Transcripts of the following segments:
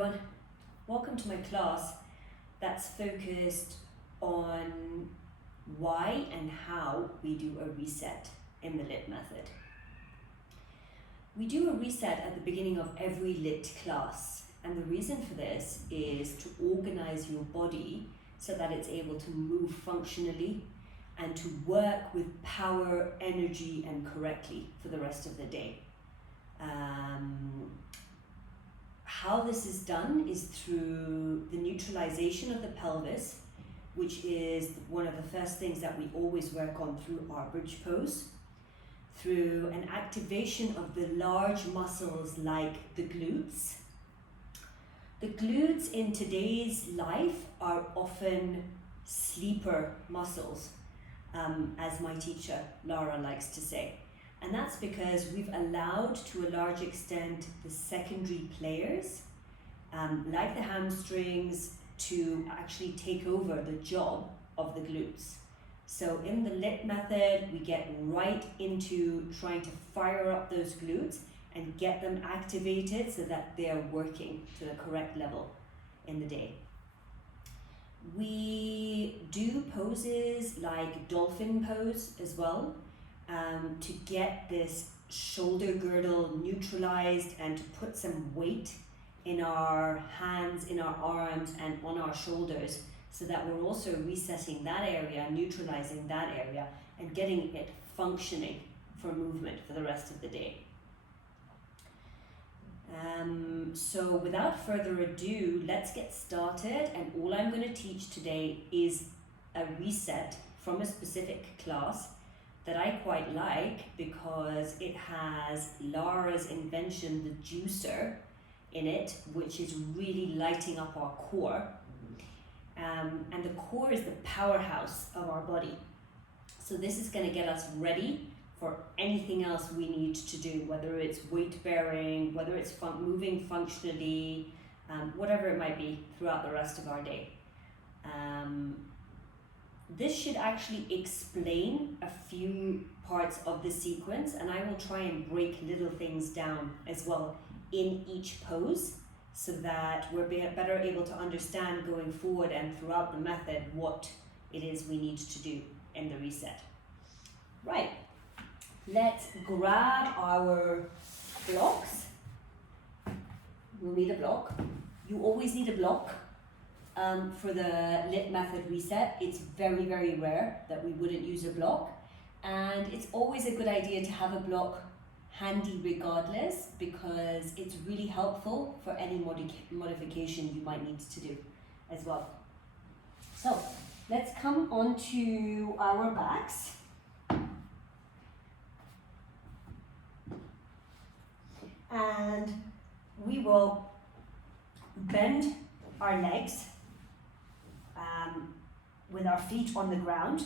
everyone, welcome to my class that's focused on why and how we do a reset in the LYT method. We do a reset at the beginning of every LYT class, and the reason for this is to organize your body so that it's able to move functionally and to work with power, energy and correctly for the rest of the day. How this is done is through the neutralization of the pelvis, which is one of the first things that we always work on through our bridge pose, through an activation of the large muscles like the glutes. The glutes in today's life are often sleeper muscles, as my teacher Lara likes to say. And that's because we've allowed, to a large extent, the secondary players, like the hamstrings, to actually take over the job of the glutes. So in the LYT method, we get right into trying to fire up those glutes and get them activated so that they're working to the correct level in the day. We do poses like dolphin pose as well, to get this shoulder girdle neutralized and to put some weight in our hands, in our arms and on our shoulders, so that we're also resetting that area, neutralizing that area and getting it functioning for movement for the rest of the day. So without further ado, let's get started, and all I'm going to teach today is a reset from a specific class that I quite like because it has Lara's invention, the juicer, in it, which is really lighting up our core. And the core is the powerhouse of our body. So this is going to get us ready for anything else we need to do, whether it's weight bearing, whether it's moving functionally, whatever it might be throughout the rest of our day. This should actually explain a few parts of the sequence, and I will try and break little things down as well in each pose so that we're better able to understand going forward and throughout the method what it is we need to do in the reset. Right, let's grab our blocks. We'll need a block. You always need a block. For the LYT method reset, it's very, very rare that we wouldn't use a block, and it's always a good idea to have a block handy regardless, because it's really helpful for any modification you might need to do as well. So let's come onto our backs. And we will bend our legs with our feet on the ground.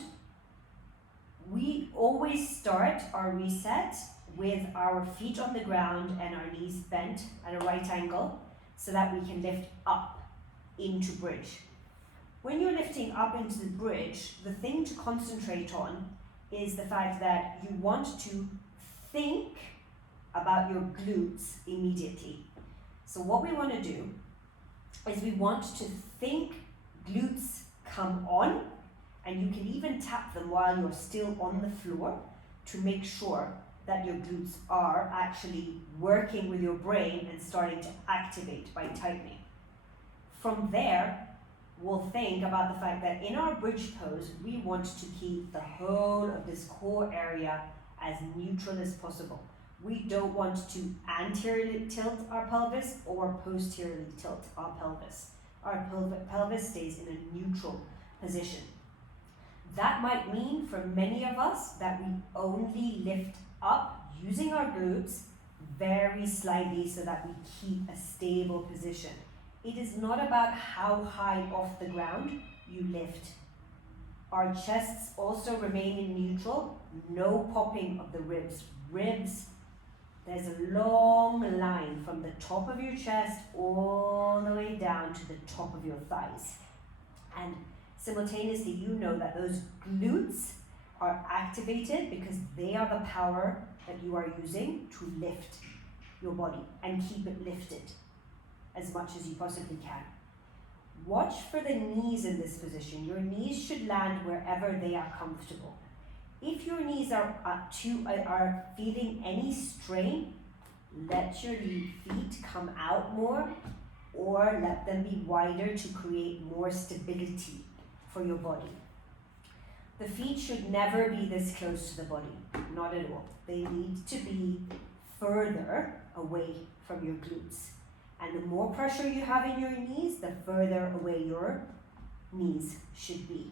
We always start our reset with our feet on the ground and our knees bent at a right angle so that we can lift up into bridge. When you're lifting up into the bridge, the thing to concentrate on is the fact that you want to think about your glutes immediately. So what we want to do is we want to think glutes come on, and you can even tap them while you're still on the floor to make sure that your glutes are actually working with your brain and starting to activate by tightening. From there, we'll think about the fact that in our bridge pose, we want to keep the whole of this core area as neutral as possible. We don't want to anteriorly tilt our pelvis or posteriorly tilt our pelvis. Our pelvis stays in a neutral position. That might mean for many of us that we only lift up using our glutes very slightly so that we keep a stable position. It is not about how high off the ground you lift. Our chests also remain in neutral, no popping of the ribs. Ribs, there's a long line from the top of your chest all the way down to the top of your thighs. And simultaneously, you know that those glutes are activated because they are the power that you are using to lift your body and keep it lifted as much as you possibly can. Watch for the knees in this position. Your knees should land wherever they are comfortable. If your knees are feeling any strain, let your feet come out more or let them be wider to create more stability for your body. The feet should never be this close to the body, not at all. They need to be further away from your glutes. And the more pressure you have in your knees, the further away your knees should be.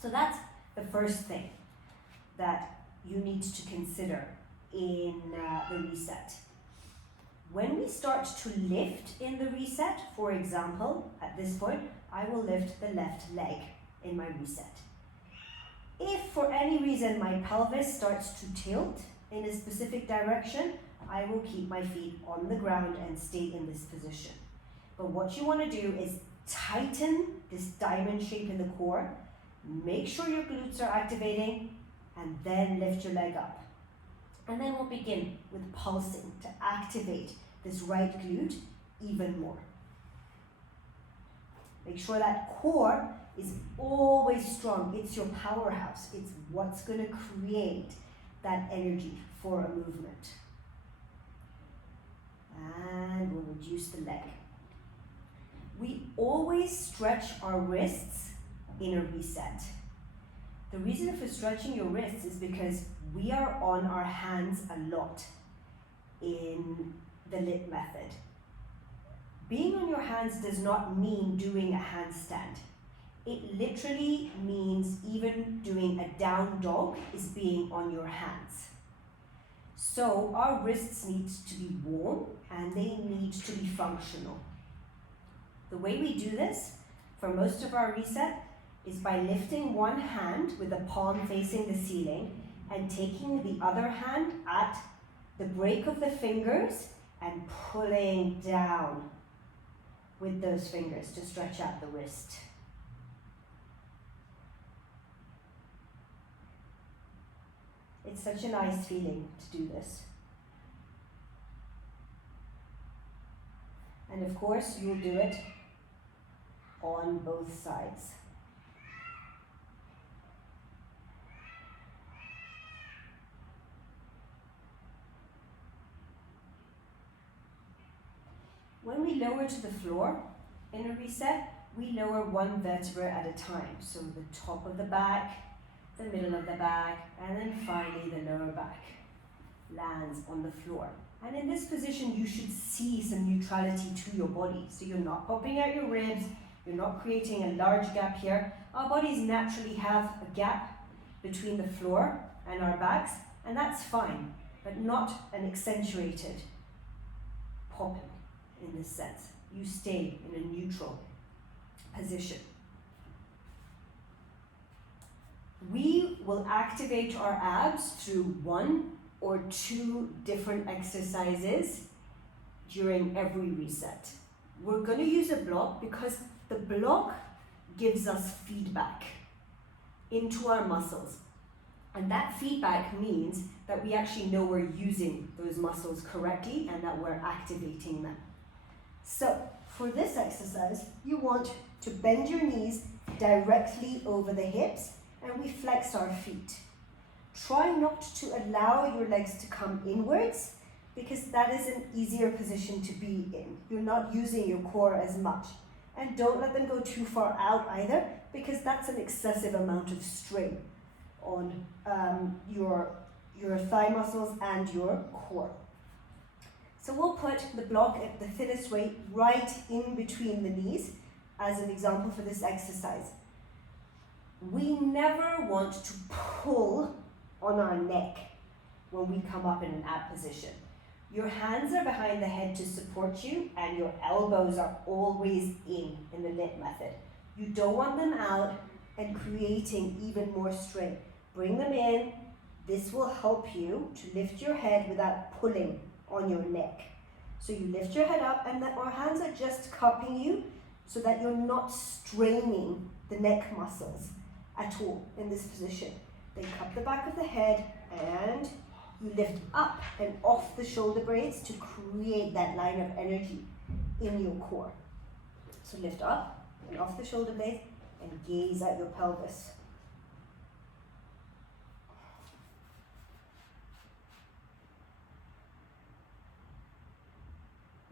So that's the first thing that you need to consider in the reset. When we start to lift in the reset, for example, at this point, I will lift the left leg in my reset. If for any reason my pelvis starts to tilt in a specific direction, I will keep my feet on the ground and stay in this position. But what you want to do is tighten this diamond shape in the core, make sure your glutes are activating, and then lift your leg up. And then we'll begin with pulsing to activate this right glute even more. Make sure that core is always strong. It's your powerhouse. It's what's going to create that energy for a movement. And we'll reduce the leg. We always stretch our wrists in a reset. The reason for stretching your wrists is because we are on our hands a lot in the LYT method. Being on your hands does not mean doing a handstand. It literally means even doing a down dog is being on your hands. So our wrists need to be warm and they need to be functional. The way we do this for most of our reset is by lifting one hand with the palm facing the ceiling and taking the other hand at the break of the fingers and pulling down with those fingers to stretch out the wrist. It's such a nice feeling to do this. And of course, you'll do it on both sides. When we lower to the floor in a reset, we lower one vertebra at a time. So the top of the back, the middle of the back, and then finally the lower back lands on the floor. And in this position, you should see some neutrality to your body. So you're not popping out your ribs, you're not creating a large gap here. Our bodies naturally have a gap between the floor and our backs, and that's fine, but not an accentuated popping in this sense. You stay in a neutral position. We will activate our abs through one or two different exercises during every reset. We're going to use a block because the block gives us feedback into our muscles. And that feedback means that we actually know we're using those muscles correctly and that we're activating them. So for this exercise, you want to bend your knees directly over the hips and we flex our feet. Try not to allow your legs to come inwards because that is an easier position to be in. You're not using your core as much. And don't let them go too far out either because that's an excessive amount of strain on your thigh muscles and your core. So we'll put the block at the thinnest weight right in between the knees as an example for this exercise. We never want to pull on our neck when we come up in an ab position. Your hands are behind the head to support you and your elbows are always in the LYT method. You don't want them out and creating even more strain. Bring them in. This will help you to lift your head without pulling on your neck. So you lift your head up and then our hands are just cupping you so that you're not straining the neck muscles at all in this position. They cup the back of the head and you lift up and off the shoulder blades to create that line of energy in your core. So lift up and off the shoulder blades and gaze at your pelvis.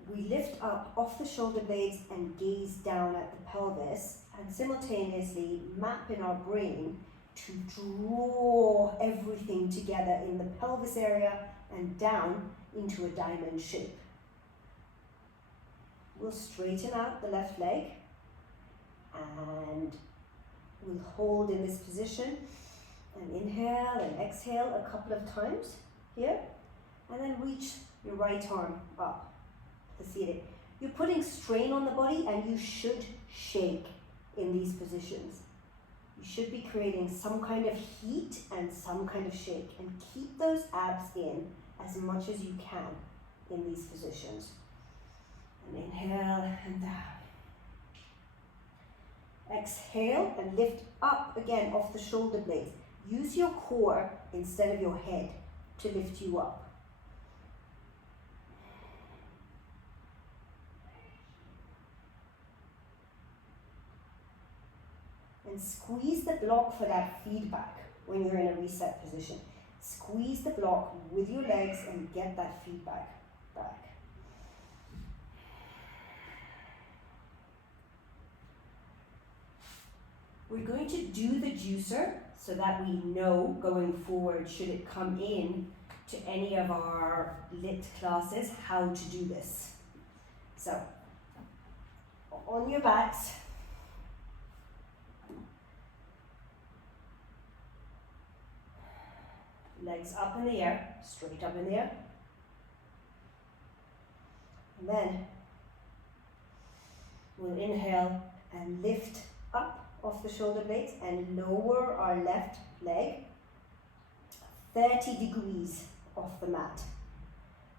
We lift up off the shoulder blades and gaze down at the pelvis, and simultaneously map in our brain to draw everything together in the pelvis area and down into a diamond shape. We'll straighten out the left leg and we'll hold in this position and inhale and exhale a couple of times here, and then reach your right arm up. The ceiling. You're putting strain on the body, and you should shake in these positions. You should be creating some kind of heat and some kind of shake, and keep those abs in as much as you can in these positions. And inhale and down. Exhale and lift up again off the shoulder blades. Use your core instead of your head to lift you up. And squeeze the block for that feedback when you're in a reset position. Squeeze the block with your legs and get that feedback back. We're going to do the juicer so that we know going forward, should it come in to any of our LYT classes, how to do this. So, on your backs, legs up in the air, straight up in the air. And then we'll inhale and lift up off the shoulder blades and lower our left leg 30 degrees off the mat.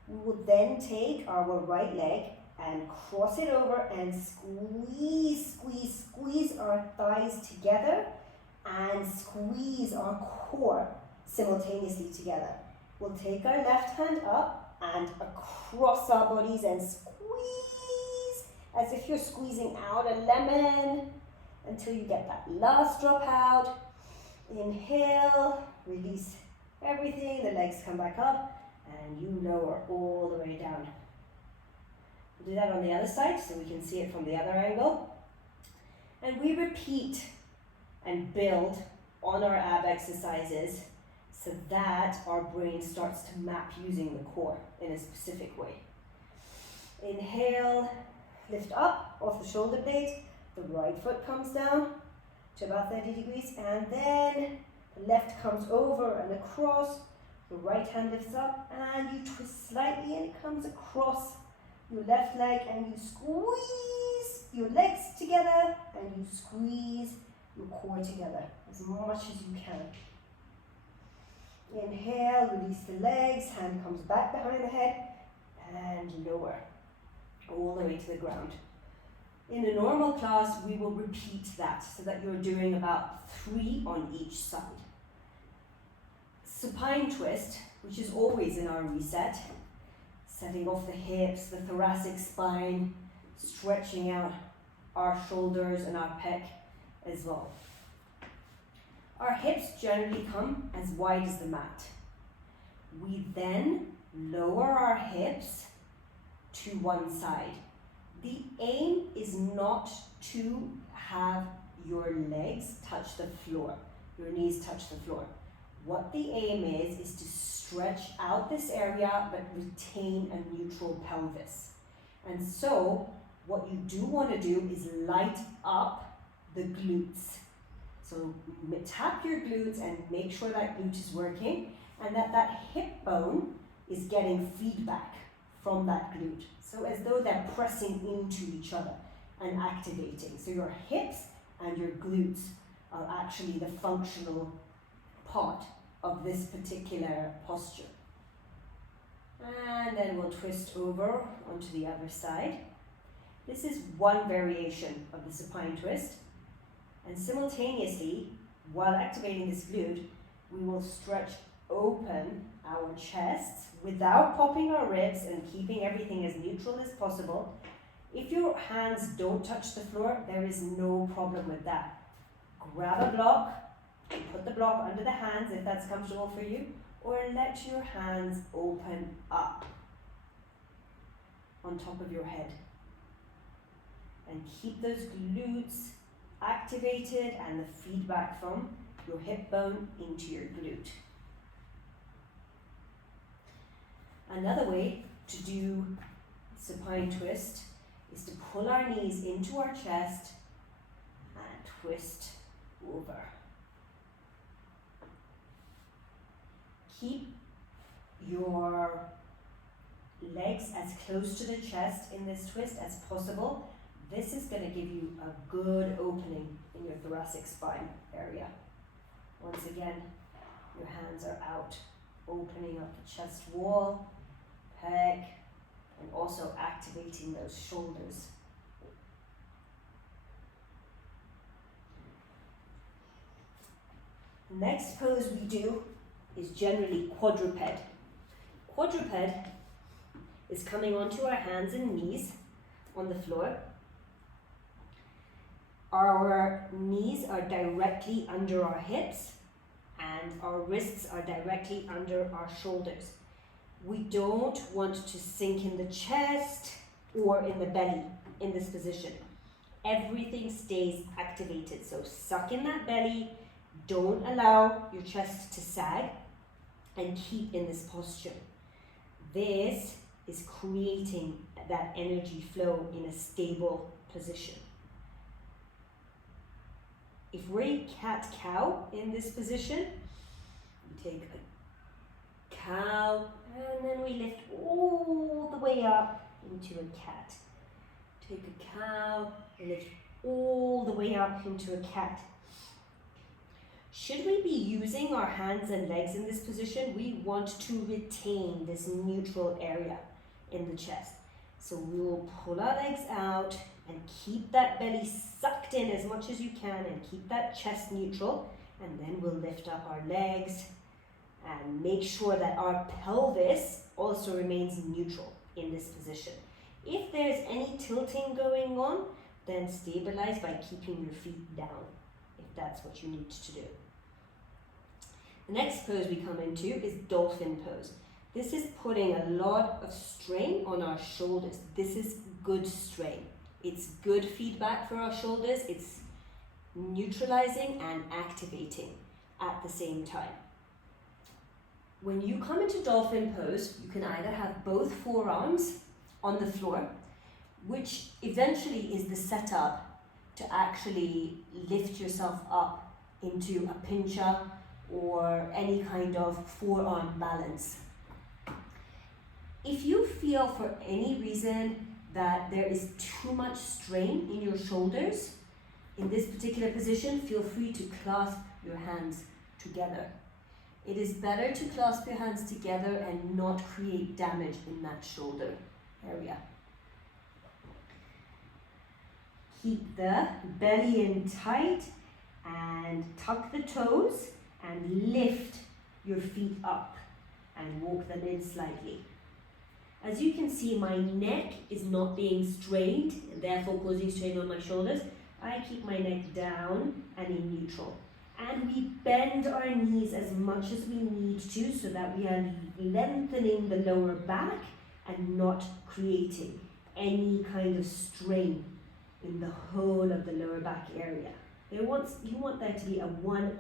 We will then take our right leg and cross it over and squeeze our thighs together and squeeze our core simultaneously together. We'll take our left hand up and across our bodies and squeeze as if you're squeezing out a lemon until you get that last drop out. Inhale, release everything, the legs come back up and you lower all the way down. We'll do that on the other side so we can see it from the other angle. And we repeat and build on our ab exercises so that our brain starts to map using the core in a specific way. Inhale, lift up off the shoulder blades, the right foot comes down to about 30 degrees, and then the left comes over and across, the right hand lifts up, and you twist slightly and it comes across your left leg, and you squeeze your legs together, and you squeeze your core together as much as you can. Inhale, release the legs, hand comes back behind the head, and lower, all the way to the ground. In a normal class, we will repeat that so that you're doing about 3 on each side. Supine twist, which is always in our reset, setting off the hips, the thoracic spine, stretching out our shoulders and our pec as well. Our hips generally come as wide as the mat. We then lower our hips to one side. The aim is not to have your legs touch the floor, your knees touch the floor. What the aim is to stretch out this area but retain a neutral pelvis. And so what you do want to do is light up the glutes. So tap your glutes and make sure that glute is working and that hip bone is getting feedback from that glute. So as though they're pressing into each other and activating. So your hips and your glutes are actually the functional part of this particular posture. And then we'll twist over onto the other side. This is one variation of the supine twist. And simultaneously, while activating this glute, we will stretch open our chests without popping our ribs and keeping everything as neutral as possible. If your hands don't touch the floor, there is no problem with that. Grab a block, put the block under the hands if that's comfortable for you, or let your hands open up on top of your head. And keep those glutes activated and the feedback from your hip bone into your glute. Another way to do supine twist is to pull our knees into our chest and twist over. Keep your legs as close to the chest in this twist as possible. This is going to give you a good opening in your thoracic spine area. Once again, your hands are out, opening up the chest wall, pec, and also activating those shoulders. Next pose we do is generally quadruped. Quadruped is coming onto our hands and knees on the floor. Our knees are directly under our hips and our wrists are directly under our shoulders. We don't want to sink in the chest or in the belly in this position. Everything stays activated. So suck in that belly, don't allow your chest to sag, and keep in this posture. This is creating that energy flow in a stable position. If we're a cat-cow in this position, we take a cow and then we lift all the way up into a cat. Take a cow and lift all the way up into a cat. Should we be using our hands and legs in this position, we want to retain this neutral area in the chest. So we will pull our legs out and keep that belly sucked in as much as you can and keep that chest neutral, and then we'll lift up our legs and make sure that our pelvis also remains neutral in this position. If there's any tilting going on, then stabilize by keeping your feet down, if that's what you need to do. The next pose we come into is dolphin pose. This is putting a lot of strain on our shoulders. This is good strain. It's good feedback for our shoulders. It's neutralizing and activating at the same time. When you come into dolphin pose, you can either have both forearms on the floor, which eventually is the setup to actually lift yourself up into a pincha or any kind of forearm balance. If you feel for any reason that there is too much strain in your shoulders in this particular position, feel free to clasp your hands together. It is better to clasp your hands together and not create damage in that shoulder area. Keep the belly in tight and tuck the toes and lift your feet up and walk them in slightly. As you can see, my neck is not being strained, and therefore causing strain on my shoulders. I keep my neck down and in neutral. And we bend our knees as much as we need to so that we are lengthening the lower back and not creating any kind of strain in the whole of the lower back area. You want there to be a one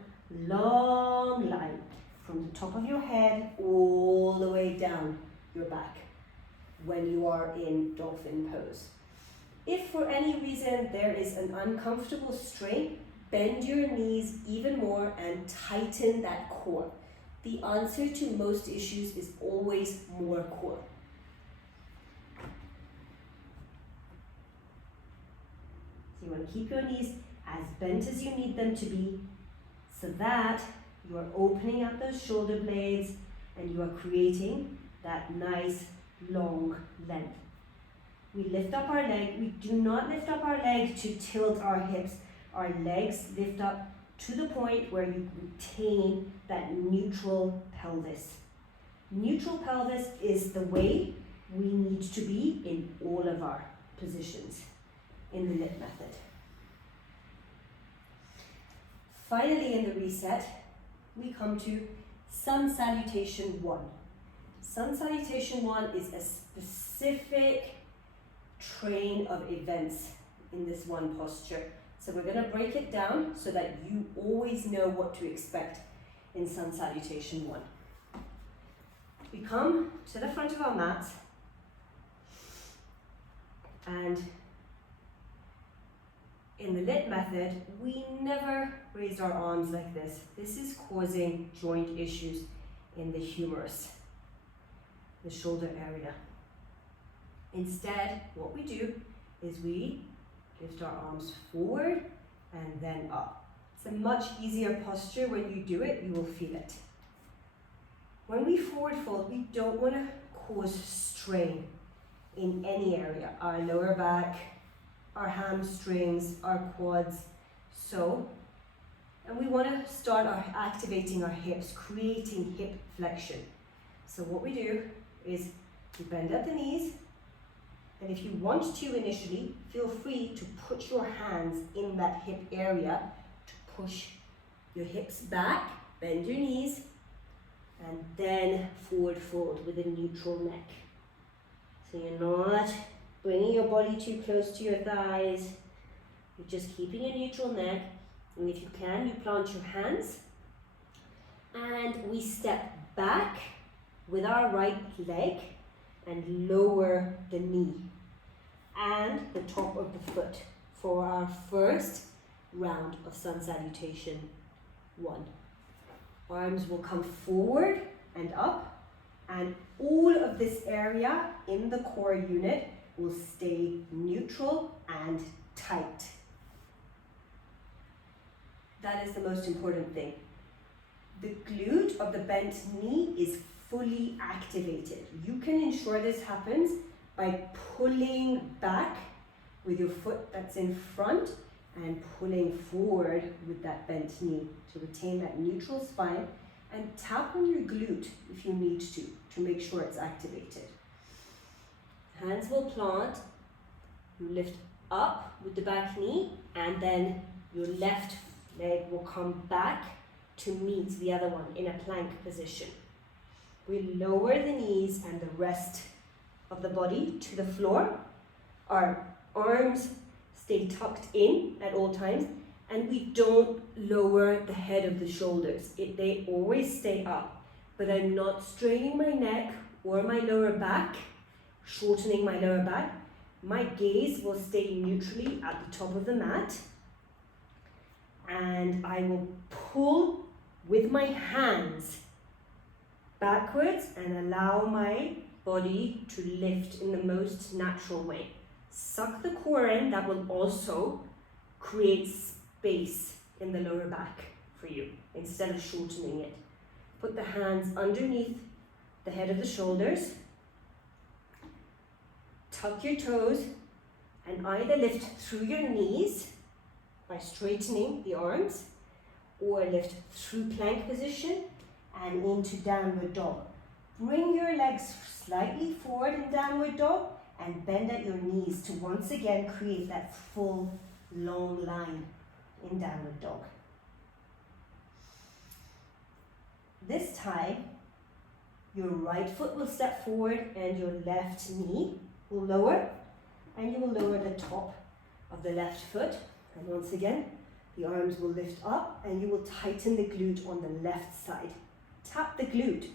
long line from the top of your head all the way down your back when you are in dolphin pose. If for any reason there is an uncomfortable strain, bend your knees even more and tighten that core. The answer to most issues is always more core. So you want to keep your knees as bent as you need them to be so that you are opening up those shoulder blades and you are creating that nice long length. We lift up our leg. We do not lift up our leg to tilt our hips. Our legs lift up to the point where you retain that neutral pelvis. Neutral pelvis is the way we need to be in all of our positions in the LYT method. Finally, in the reset, we come to Sun Salutation 1. Sun Salutation 1 is a specific train of events in this one posture. So we're going to break it down so that you always know what to expect in Sun Salutation 1. We come to the front of our mat and in the LYT method, we never raise our arms like this. This is causing joint issues in the humerus, the shoulder area. Instead, what we do is we lift our arms forward and then up. It's a much easier posture. When you do it, you will feel it. When we forward fold, we don't want to cause strain in any area, our lower back, our hamstrings, our quads. And we want to start activating our hips, creating hip flexion. So what we do is we bend at the knees, and if you want to initially, feel free to put your hands in that hip area to push your hips back, bend your knees, and then forward fold with a neutral neck. So you're not bringing your body too close to your thighs, you're just keeping a neutral neck, and if you can, you plant your hands, and we step back with our right leg and lower the knee and the top of the foot for our first round of Sun Salutation 1. Arms will come forward and up, and all of this area in the core unit will stay neutral and tight. That is the most important thing. The glute of the bent knee is fully activated. You can ensure this happens by pulling back with your foot that's in front and pulling forward with that bent knee to retain that neutral spine, and tap on your glute if you need to make sure it's activated. Hands will plant, you lift up with the back knee, and then your left leg will come back to meet the other one in a plank position. We lower the knees and the rest of the body to the floor. Our arms stay tucked in at all times, and we don't lower the head of the shoulders. They always stay up, but I'm not straining my neck or my lower back, shortening my lower back. My gaze will stay neutrally at the top of the mat, and I will pull with my hands backwards and allow my body to lift in the most natural way. Suck the core in, that will also create space in the lower back for you instead of shortening it. Put the hands underneath the head of the shoulders, tuck your toes, and either lift through your knees by straightening the arms, or lift through plank position and into downward dog. Bring your legs slightly forward in downward dog and bend at your knees to once again create that full long line in downward dog. This time, your right foot will step forward and your left knee will lower, and you will lower the top of the left foot. And once again, the arms will lift up and you will tighten the glute on the left side. Tap the glute.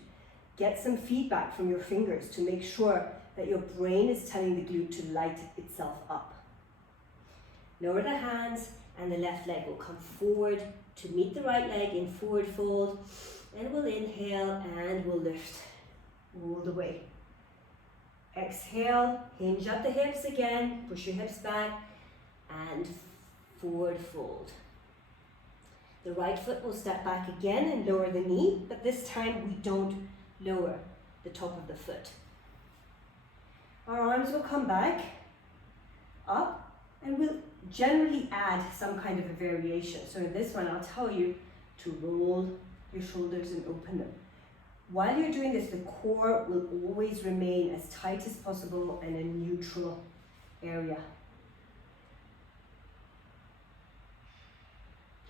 Get some feedback from your fingers to make sure that your brain is telling the glute to light itself up. Lower the hands and the left leg will come forward to meet the right leg in forward fold, and we'll inhale and we'll lift all the way. Exhale, hinge at the hips again, push your hips back and forward fold. The right foot will step back again and lower the knee, but this time we don't lower the top of the foot. Our arms will come back, up, and we'll generally add some kind of a variation. So in this one, I'll tell you to roll your shoulders and open them. While you're doing this, the core will always remain as tight as possible and a neutral area.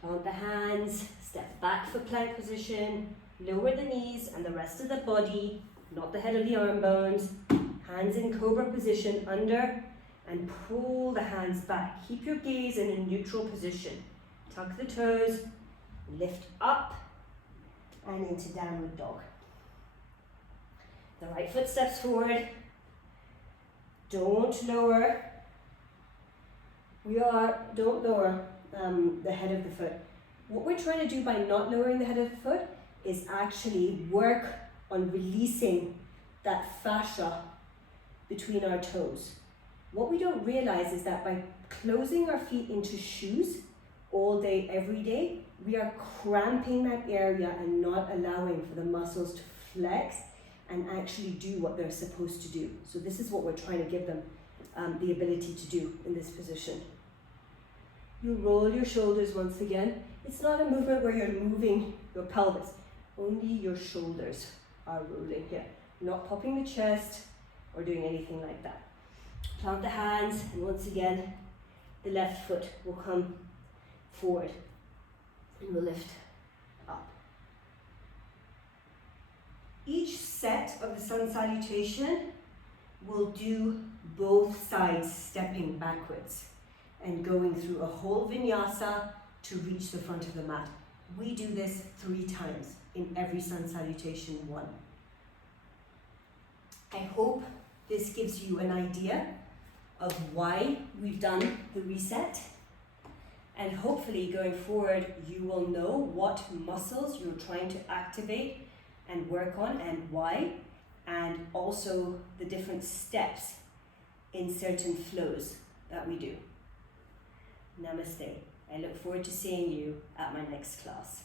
Plant the hands, step back for plank position, lower the knees and the rest of the body, not the head of the arm bones. Hands in cobra position under, and pull the hands back. Keep your gaze in a neutral position. Tuck the toes, lift up and into downward dog. The right foot steps forward. Don't lower. Don't lower the head of the foot. What we're trying to do by not lowering the head of the foot is actually work on releasing that fascia between our toes. What we don't realize is that by closing our feet into shoes all day, every day, we are cramping that area and not allowing for the muscles to flex and actually do what they're supposed to do. So this is what we're trying to give them the ability to do in this position. You roll your shoulders once again. It's not a movement where you're moving your pelvis. Only your shoulders are rolling here. Not popping the chest or doing anything like that. Plant the hands, and once again, the left foot will come forward and we'll lift up. Each set of the sun salutation will do both sides stepping backwards and going through a whole vinyasa to reach the front of the mat. We do this 3 times in every sun salutation 1. I hope this gives you an idea of why we've done the reset, and hopefully going forward you will know what muscles you're trying to activate and work on and why, and also the different steps in certain flows that we do. Namaste. I look forward to seeing you at my next class.